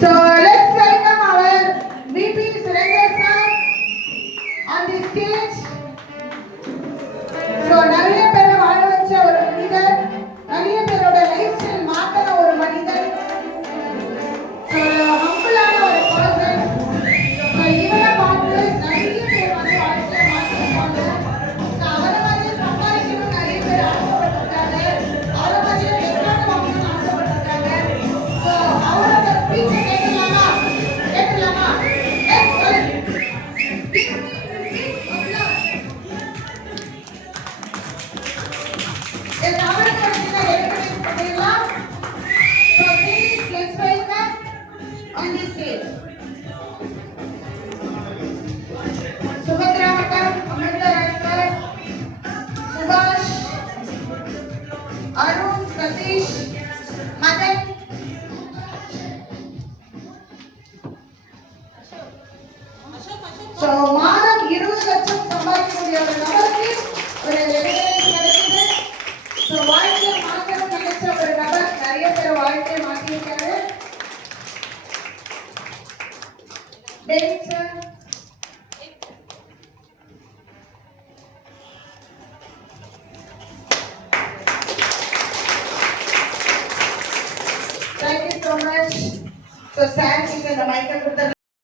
So let's welcome our VP Surendra sir on the stage. So நிறைய பேரை வாழ வச்ச ஒரு மனிதர், நிறைய பேரோட லைஃப் ஸ்டைல் மாத்தின ஒரு மனிதர். So ஹம்பிளான ஒரு பர்சன். So இவரை பார்த்து நிறைய பேர் வந்து வாழ்க்கையை மாற்றிருக்காங்க. So அவரை மாதிரி சம்பாதிக்கணும் நிறைய பேர் ஆசைப்பட்டிருக்காங்க. அவரை மாதிரியே பெஸ்டான வாங்கணும்னு ஆசைப்பட்டிருக்காங்க. So அவரோட ஸ்பீச்சை கேட்கலாமா? கேட்கலாமா? Yes, சொல்லுங்க. Yes, அவருக்கு ஒரு சின்ன ரெக்கமெண்ட் பண்ணிடலாம். So please let's welcome on the stage. Subhadra Madam, Amanda Sir, Subhash, Arun, Satish, Madan. So மாதம் 20 லட்சம் சம்பாதிக்கக்கூடிய ஒரு நபருக்கு ஒரு ரெக்கமெண்ட் கிடைக்குது. So வாழ்க்கையை மாற்றணும் நினைச்ச ஒரு நபர் நிறைய பேர் வாழ்க்கையை மாற்றியிருக்காரு. David sir. Thank you so much. So sir நீங்க இந்த மைக்கை கொடுத்த